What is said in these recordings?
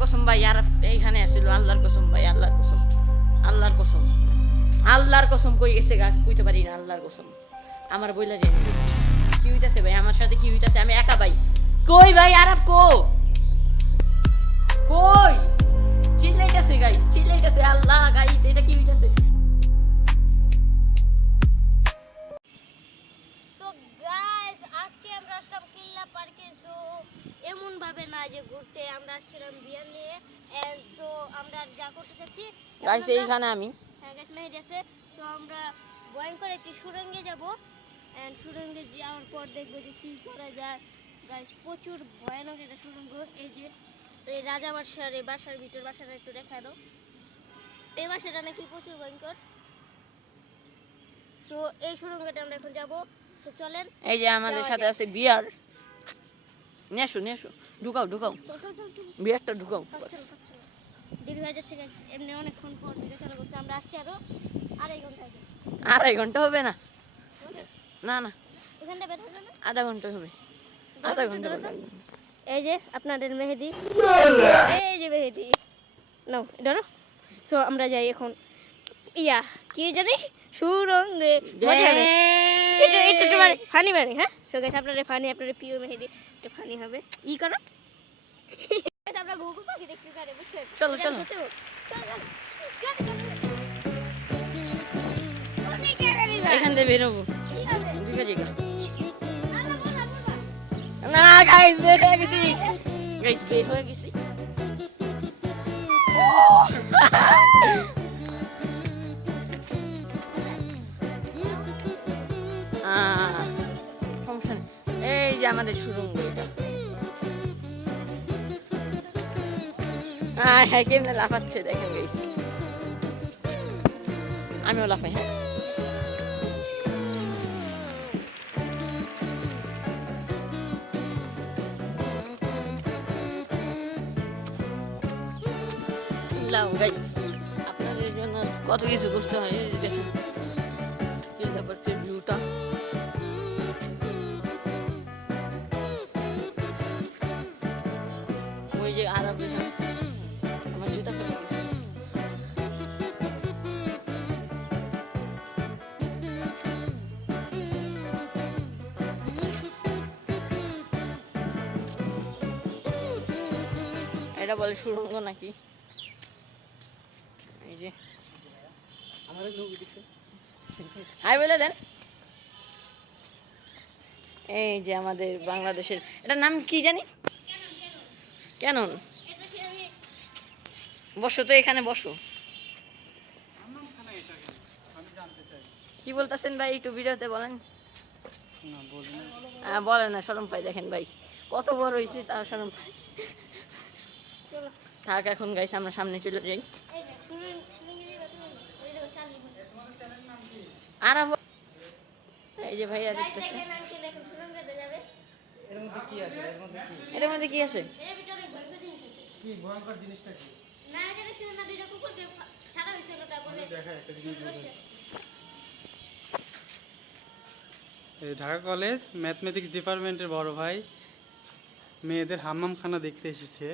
কসম ভাই, আর এইখানে আসছিল আল্লাহর কসম ভাই, আল্লাহর কসম। আল্লাহর কসম। আল্লাহর কসম কই গেছে কইতে পারি না, আল্লাহর কসম। আমার বইলা যাই কি হইতাছে ভাই? আমার সাথে কি হইতাছে? আমি একা ভাই। কই ভাই? আরব কো? গাইস এইখানে আমি। হ্যাঁ গাইস মেহেদি আছে সো আমরা ভয়ঙ্কর একটি সুরঙ্গে যাব। এন্ড সুরঙ্গে যাওয়ার পর দেখব যে কি করা যায়। গাইস প্রচুর ভয়ানক একটা সুরঙ্গ। এই যে এই রাজা বাসার এই বাসার ভিতর বাসাটা একটু দেখা দাও। এই বাসাটা নাকি প্রচুর ভয়ঙ্কর। সো এই সুরঙ্গটা আমরা এখন যাব। সো চলেন এই যে আমাদের সাথে আছে বিয়ার। নিয়ে আসো নিয়ে আসো। ঢুকাও ঢুকাও। বিয়ারটা ঢুকাও। দেরি হয়ে যাচ্ছে এমনি অনেকক্ষণ পর থেকে চালু করছে। আমরা আসছি আরও আড়াই ঘণ্টা আগে। আড়াই ঘণ্টা হবে না? না না। হবে না? আধা ঘণ্টা হবে। আধা ঘণ্টা হবে। এই যে আপনাদের মেহেদি। এই যে মেহেদি। নাও ধরো সো আমরা যাই এখন। ইয়া কি জানি? সুরঙ্গে। একটু একটু মানে ফানি মানে হ্যাঁ? সো আপনাদের ফানি আপনাদের প্রিয় মেহেদি একটু ফানি হবে। ই করো। আমরা ঘুঘু পাখি দেখতে পারি বুঝছেন? চলো, চলো। এখান থেকে বেরোবো। জিগা না, গাইস বের হয়ে গেছি। গাইস বের হয়ে গেছি। আহ, সমস্যা নেই এই যে আমাদের সুরঙ্গ এটা। আহ, হ্যাঁ কেমনে লাফাচ্ছে দেখেন গাইস আমিও লাফাই হ্যাঁ। লাও গাইস আপনাদের জন্য কত কিছু করতে হয় দেখেন। জিল্লা ভিউটা ওই যে আরব পরে গেছে এটা বলে সুরঙ্গ নাকি? এই যে। হাই বলে দেন। এই যে আমাদের বাংলাদেশের এটার নাম কি জানি? কেন বসো তো এখানে বসো। কি বলতেছেন ভাই একটু ভিডিওতে বলেন। হ্যাঁ বলেন না শরম পাই দেখেন ভাই। কত বড় হয়েছে তাও শরম পাই। থাক এখন গাইছে আমরা সামনে চলে যাই। আর এই যে ভাইয়া দেখতেছে সুরঙ্গতে যাবে এর মধ্যে কি আছে? এর মধ্যে কি? এটার মধ্যে কি আছে এর ভিতরে অনেক আছে? কি ভয়ঙ্কর জিনিসটা কি? না এটা দেখছি না কুকুরকে ছাড়া হয়েছিল তারপরে ঢাকা কলেজ ম্যাথমেটিক্স ডিপার্টমেন্টের বড় ভাই মেয়েদের হাম্মামখানা দেখতে এসেছে।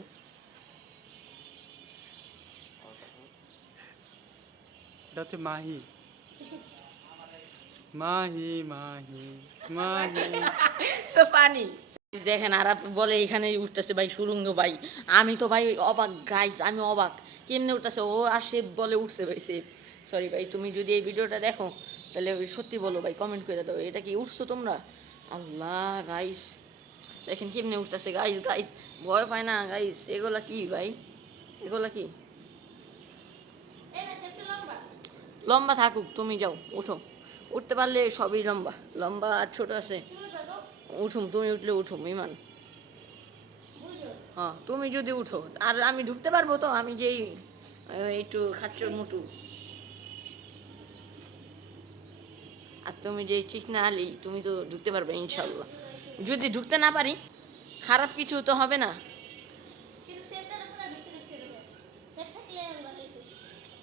এটা হচ্ছে মাহি। মাহি মাহি মাহি। সো ফানি দেখেন আর বলে এখানে উঠতেছে ভাই সুরঙ্গ ভাই। আমি তো ভাই অবাক গাইস আমি অবাক। কেমনে উঠতেছে? ও আর বলে উঠছে ভাই, সে সরি ভাই, তুমি যদি এই ভিডিওটা দেখো, তাহলে সত্যি বলো ভাই কমেন্ট করে দাও, এটা কি উঠছো তোমরা? আল্লাহ গাইস দেখেন কেমনে উঠতেছে গাইস গাইস ভয় পায় না গাইস এগুলা কি ভাই? এগুলা কি? লম্বা থাকুক, তুমি যাও, উঠো। উঠতে পারলে সবই লম্বা লম্বা আর ছোট আছে। উঠুম, তুমি উঠলে উঠুম, ইমান। হ্যাঁ তুমি যদি উঠো আর আমি ঢুকতে পারব তো? আমি যেই একটু খাচ্চর মুটু। আর তুমি যে চিকনা আলি তুমি তো ঢুকতে পারবে ইনশাল্লাহ যদি ঢুকতে না পারি খারাপ কিছু তো হবে না।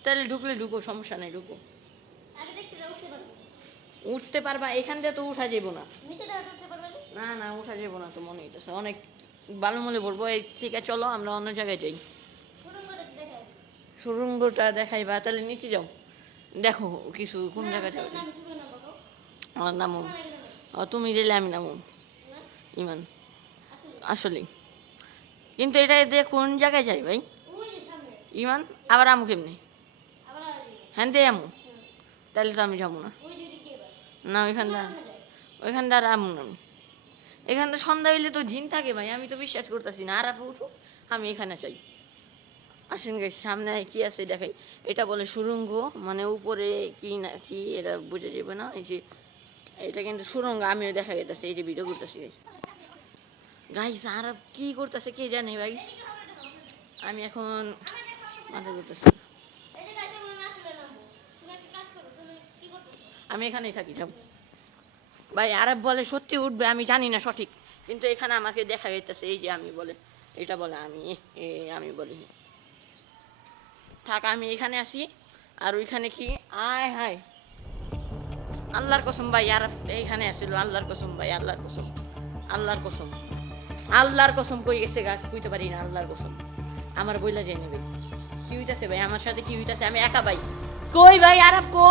তাহলে ঢুকলে ঢুকো সমস্যা নাই ঢুকো। উঠতে পারবা এখান দিয়ে তো উঠা যাব না। না? না না উঠা যাব না তো মনে হইতেছে। অনেক ভালো মনে বলব এই ঠিক আছে চলো আমরা অন্য জায়গায় যাই। সুরঙ্গটা দেখাইবা তাহলে নিচে যাও। দেখো কিছু কোন জায়গায় যাবে আমার নামো ও তুমি দিলে আমি নামো ইমান। আসলে। কিন্তু এটা দিয়ে কোন জায়গায় যাই ভাই? ইমান আবার আমু কেমনি? হ্যাঁ দিয়ে আমু। তাহলে তো আমি যাব না। না ওইখানটা ওইখানটা আর আমু না আমি এখানে সন্ধ্যা হইলে তো জিন থাকে ভাই, আমি তো বিশ্বাস করতেছি না। আর আপনি উঠুক, আমি এখানে চাই আসেন গাই সামনে কি আছে দেখাই। এটা বলে সুরঙ্গ মানে উপরে কি না কি, এটা বুঝে যাবে না। এই যে, এটা কিন্তু সুরঙ্গ, আমিও দেখা গেতেছে এই যে ভিডিও করতেছি গাইস গাইস আর কি করতেছে কে জানে ভাই? আমি এখন মাথা করতেছি আমি এখানেই থাকি যাব ভাই আরব বলে সত্যি উঠবে, আমি জানি না সঠিক। কিন্তু এখানে আমাকে দেখা যাইতেছে, এই যে আমি বলে এটা বলে আমি আমি বলি। থাক, আমি এখানে আসি, আর ওইখানে কি, আয় হায়। আল্লাহর কসম ভাই, আর এইখানে আসিল, আল্লাহর কসম ভাই, আল্লাহর কসম আল্লাহর কসম। আল্লাহর কসম কই গেছে গা, কইতে পারি না, আল্লাহর কসম। আমার বইলা যাই নেবে। কি হইতাছে ভাই, আমার সাথে কি হইতাছে? আমি একা ভাই। কই ভাই আরব কো?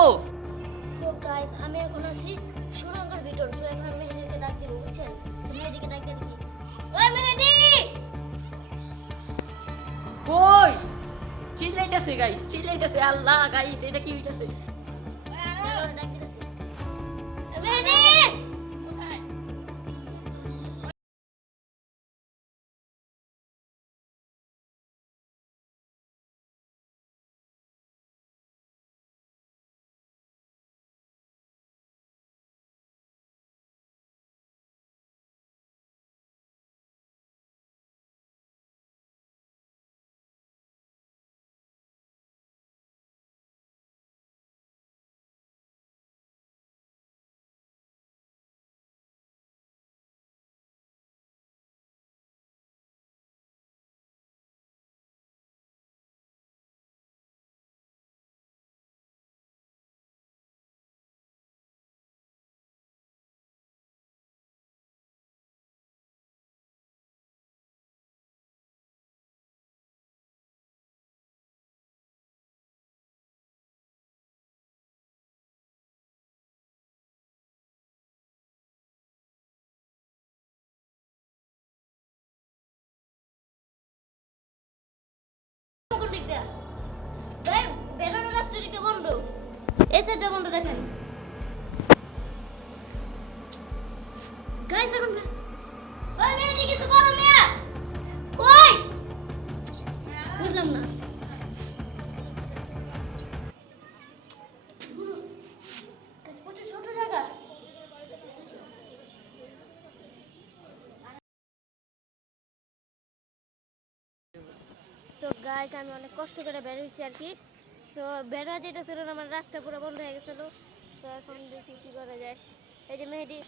সো গাইস আমি এখন আছি সুরঙ্গের ভিতর সো এখন মেহেদিকে ডাক দিব বুঝছেন? মেহেদিকে ডাক দিয়ে দেখি। ওই মেহেদি! কই? চিল্লাইতেছে গাইস চিল্লাইতেছে। আল্লাহ গাইস এটা কি হইতাছে? দিক দিয়ে ভাই বেরোনোর রাস্তাটা দিকে বন্ধ। এই সাইডটা বন্ধ দেখেন। গাইস আমি অনেক কষ্ট করে বের হয়েছি আর কি। সো বের হওয়া যেতেছিল না আমার রাস্তা পুরো বন্ধ হয়ে গেছিল। তো এখন দেখি কি করা যায়। এই যে মেহেদি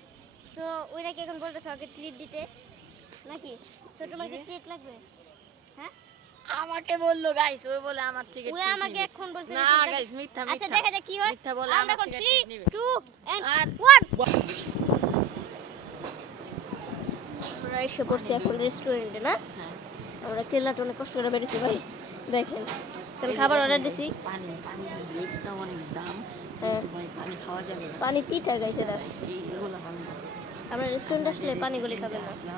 সো ওই নাকি এখন বলতেছে ওকে ট্রিট দিতে। নাকি? সো তোমার কি ট্রিট লাগবে? হ্যাঁ? আমাকে বলল গাইস ওই বলে আমার থেকে ওই আমাকে এখন বলছে না গাইস মিথ্যা আচ্ছা দেখা যাক কি হয়। মিথ্যা বলে আমরা এখন 3 2 এন্ড 1 আমরা এসে পড়ছি এখন রেস্টুরেন্টে না? হ্যাঁ। আমরা কেলাটা অনেক কষ্ট করে বেরিয়েছি ভাই। দেখেন তাহলে খাবার অর্ডার দিছি। পানি পানি রেটটা অনেক দাম হ্যাঁ। পানি খাওয়া যাবে পানি তিতা গাইছে এইগুলো পানি না। আমরা রেস্টুরেন্ট আসলে পানিগুলি খাবেন না।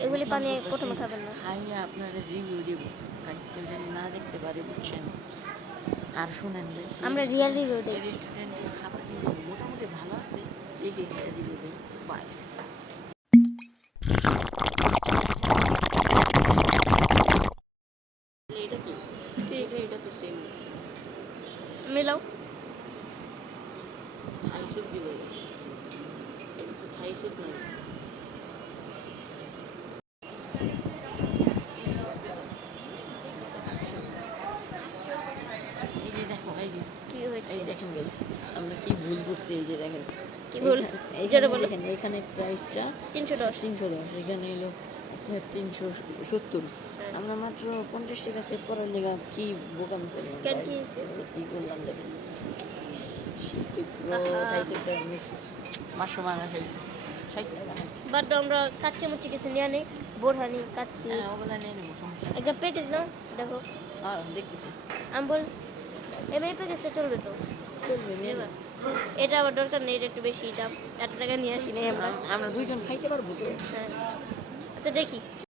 এগুলি পানি প্রথমে খাবেন না। খাইয়ে আপনাদের রিভিউ দেব। গাইস কেউ যেন না দেখতে পারে বুঝছেন? আর শুনেন আমরা restaurant- review দেই। এই রেস্টুরেন্টের খাবার কিন্তু মোটামুটি ভালো আছে। একটা রিভিউ দেই। বাই এটা কি এটা এটা তো সেম মিলাও। থাই স্যুপ দিব এটা তো থাই স্যুপ নাই। এই যে দেখো এই যে কি হয়েছে? এই দেখেন গাইস আমরা কি ভুল করছি এই যে দেখেন। কি ভুল? এই জোরে বলো। এখানে প্রাইসটা তিনশো দশ। তিনশো দশ এখানে এলো তিনশো সত্তর। হ্যাঁ। আমরা মাত্র পঞ্চাশ টাকা সেভ করার লেগা কি বোকাম করলাম? কি করলাম দেখেন। মিস মানা খাইছি ষাট টাকা বাট আমরা কাচ্চা মুচি কিছু নিয়ে নেই বোরহানি কাচ্চি। হ্যাঁ ওগুলো নিয়ে নেব সমস্যা একটা প্যাকেজ নাও দেখো। হ্যাঁ দেখতেছি। আমি বল প্যাকেজটা চলবে তো? চলবে নিয়ে এটা আবার দরকার নেই এটা একটু বেশি দাম। এত টাকা নিয়ে আসি আমরা। আম- আমরা দুইজন খাইতে পারব তো? হ্যাঁ। আচ্ছা দেখি।